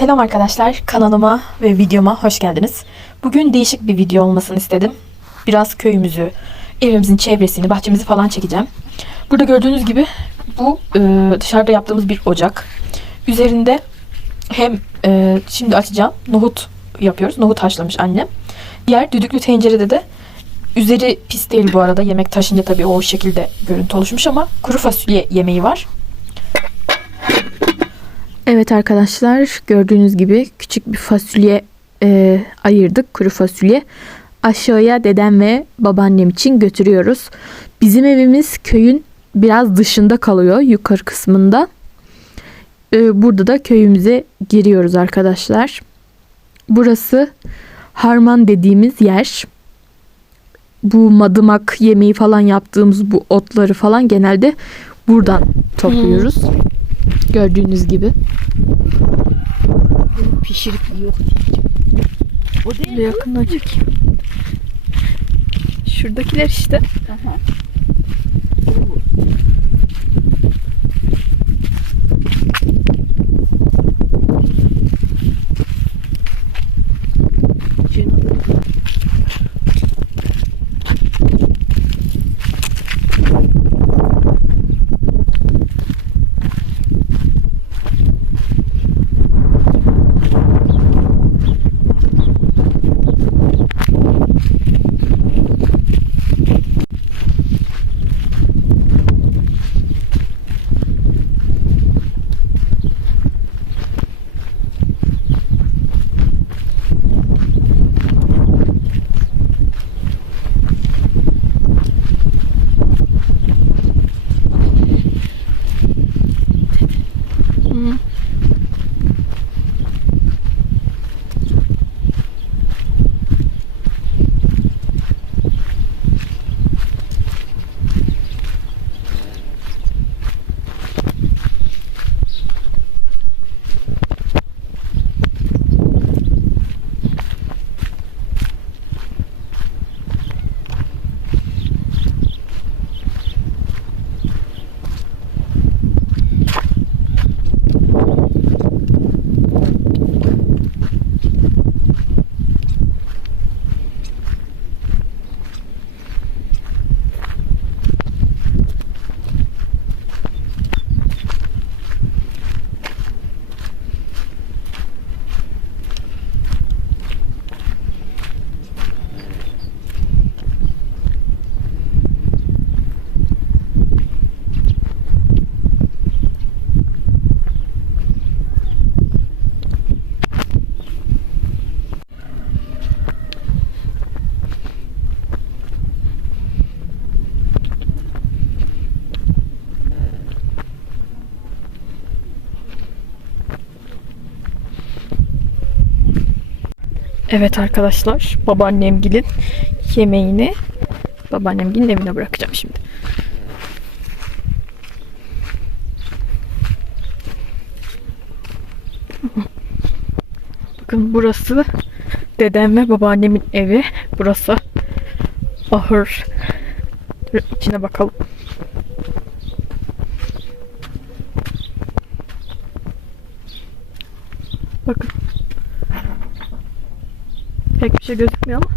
Selam arkadaşlar, kanalıma ve videoma hoş geldiniz. Bugün değişik bir video olmasını istedim. Biraz köyümüzü, evimizin çevresini, bahçemizi falan çekeceğim. Burada gördüğünüz gibi bu e, dışarıda yaptığımız bir ocak. Üzerinde hem e, şimdi açacağım nohut yapıyoruz. Nohut haşlamış annem. Diğer düdüklü tencerede de üzeri pis değil bu arada. Yemek taşınca tabii o şekilde görüntü oluşmuş ama kuru fasulye yemeği var. Evet arkadaşlar gördüğünüz gibi küçük bir fasulye e, ayırdık kuru fasulye. Aşağıya dedem ve babaannem için götürüyoruz. Bizim evimiz köyün biraz dışında kalıyor yukarı kısmında. E, burada da köyümüze giriyoruz arkadaşlar. Burası harman dediğimiz yer. Bu madımak yemeği falan yaptığımız bu otları falan genelde buradan topluyoruz. Gördüğünüz gibi. Pişirip yok. O değil Şöyle yakından çekeyim. Şuradakiler işte. Aha. Evet arkadaşlar babaannem gilin yemeğini babaannem gilin evine bırakacağım şimdi. Bakın burası dedem ve babaannemin evi. Burası ahır. İçine bakalım. Bakın. Pek bir şey gözükmüyor ama.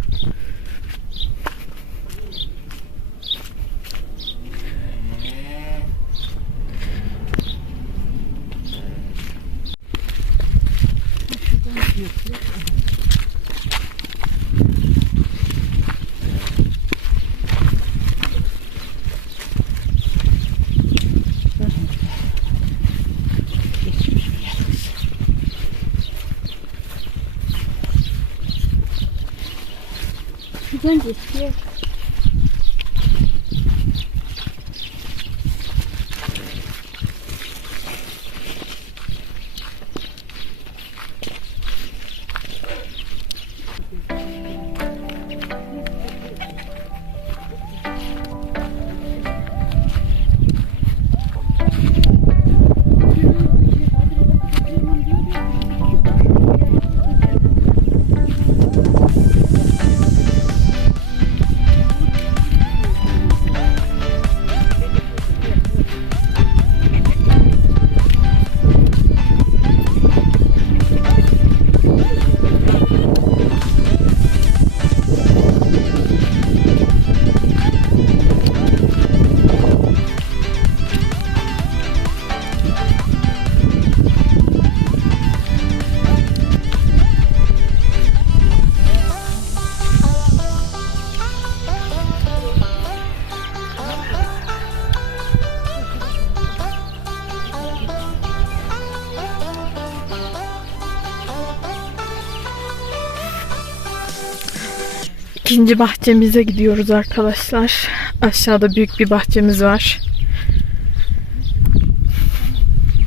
İkinci bahçemize gidiyoruz arkadaşlar. Aşağıda büyük bir bahçemiz var.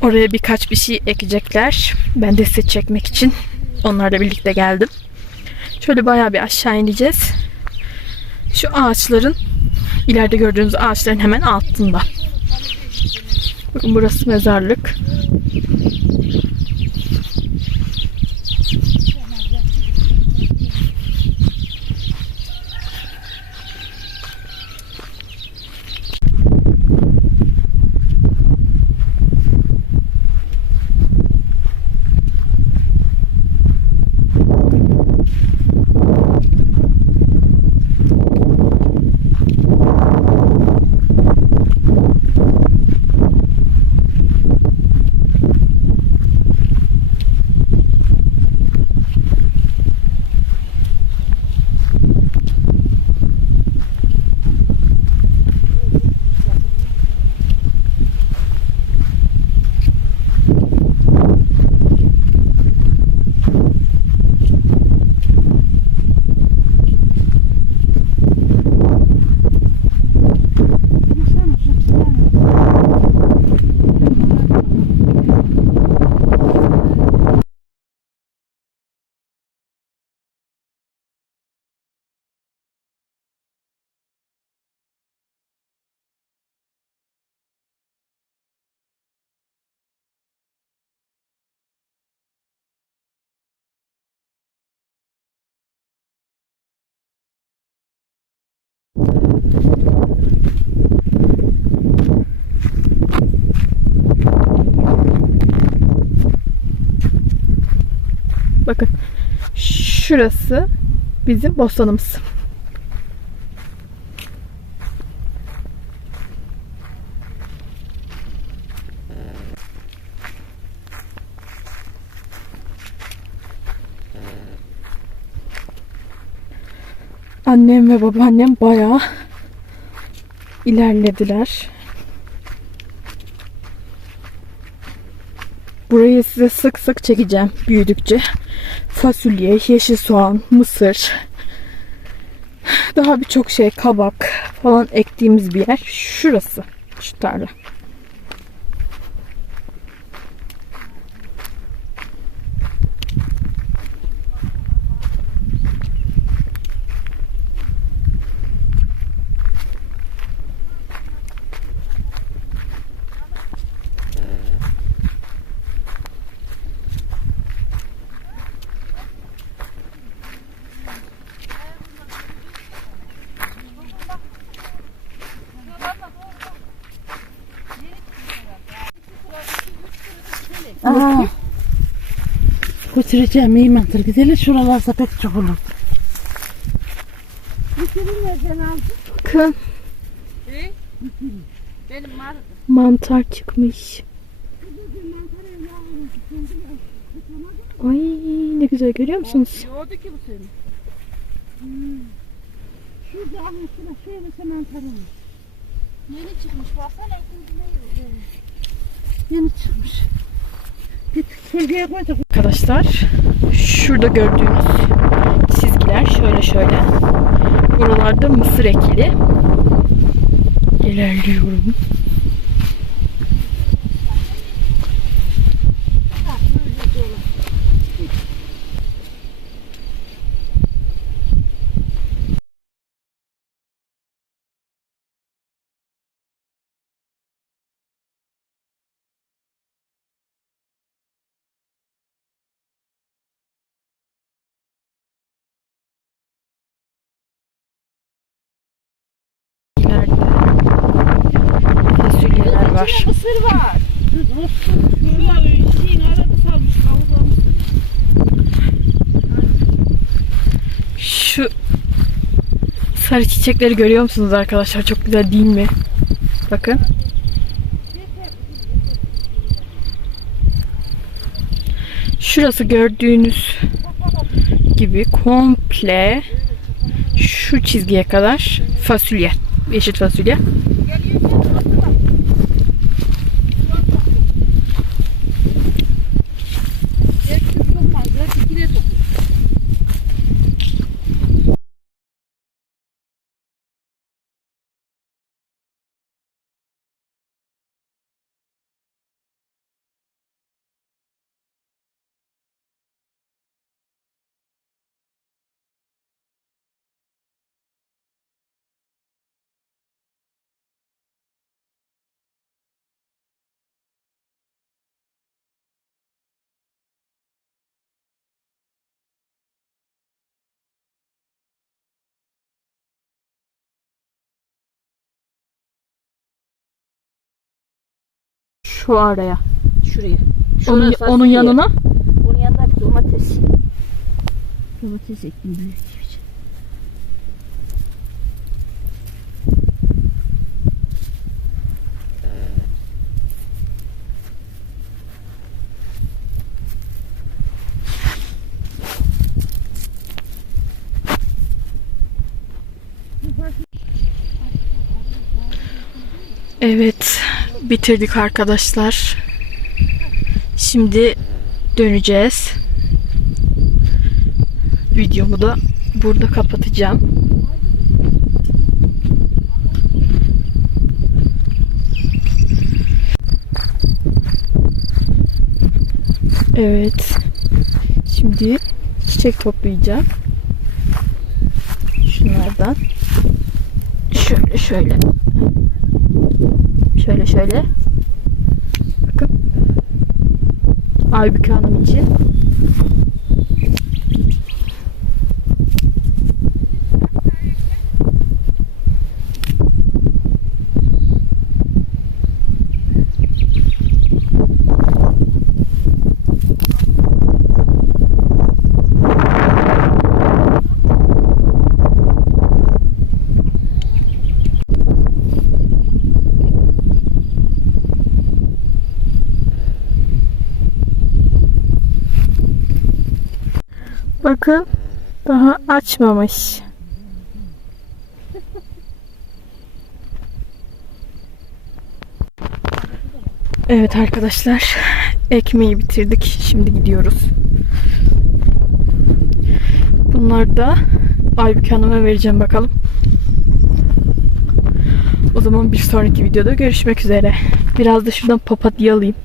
Oraya birkaç bir şey ekecekler. Ben de size çekmek için onlarla birlikte geldim. Şöyle bayağı bir aşağı ineceğiz. Şu ağaçların ileride gördüğünüz ağaçların hemen altında. Bakın burası mezarlık. Bakın şurası bizim bostanımız. Annem ve babaannem bayağı ilerlediler. Burayı size sık sık çekeceğim büyüdükçe. Fasulye, yeşil soğan, mısır, daha birçok şey, kabak falan ektiğimiz bir yer. Şurası, şu tarla. Aa. Götüreceğim iyi mantar gidelim. Şuralarda pek çok olur. Bakın. Mantar çıkmış. Ay ne güzel görüyor musunuz? Yoğurdu ki bu senin. Şurada ama şuna şöyle sen mantarın. Yeni çıkmış baksana ikincine yok. Yeni çıkmış. Arkadaşlar şurada gördüğünüz çizgiler şöyle şöyle. Buralarda mısır ekili. İlerliyorum. İleride fasulyeler var. Mısır var. Şurada şeyin arada salmış kavga Şu sarı çiçekleri görüyor musunuz arkadaşlar? Çok güzel değil mi? Bakın. Şurası gördüğünüz gibi komple şu çizgiye kadar fasulye. Yeşil fasulye. Şu araya. Şuraya. Onun, onun fasulye. yanına. Onun yanında domates. Domates ektim büyük gibi. Evet, bitirdik arkadaşlar. Şimdi döneceğiz. Videomu da burada kapatacağım. Evet. Şimdi çiçek toplayacağım. Şunlardan. Şöyle şöyle. Şöyle şöyle. Bakın. Aybüke Hanım için. Bakın daha açmamış. Evet arkadaşlar ekmeği bitirdik. Şimdi gidiyoruz. Bunları da Aybüke Hanım'a vereceğim bakalım. O zaman bir sonraki videoda görüşmek üzere. Biraz da şuradan papatya alayım.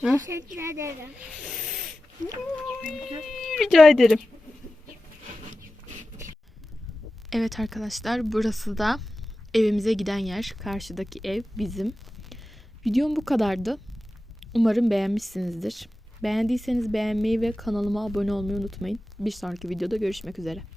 Teşekkür ederim. Rica ederim. Evet arkadaşlar burası da evimize giden yer. Karşıdaki ev bizim. Videom bu kadardı. Umarım beğenmişsinizdir. Beğendiyseniz beğenmeyi ve kanalıma abone olmayı unutmayın. Bir sonraki videoda görüşmek üzere.